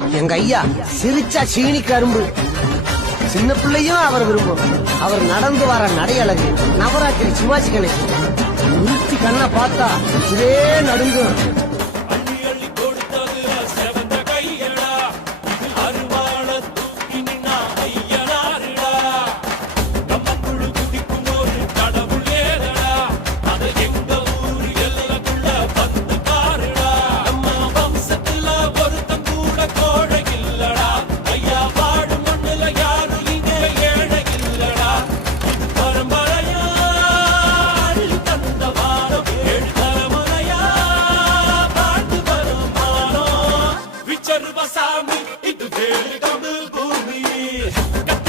எங்க ஐயா சிரிச்சா சீனி கரும்பு. சின்ன பிள்ளையும் அவர் விரும்பும். அவர் நடந்து வர நடையழகு நவராத்திரி சிவாஜி கணேசன். நிறுத்தி கண்ணை பார்த்தா இதே நடுங்கும். Itu dele, Camilo Burri.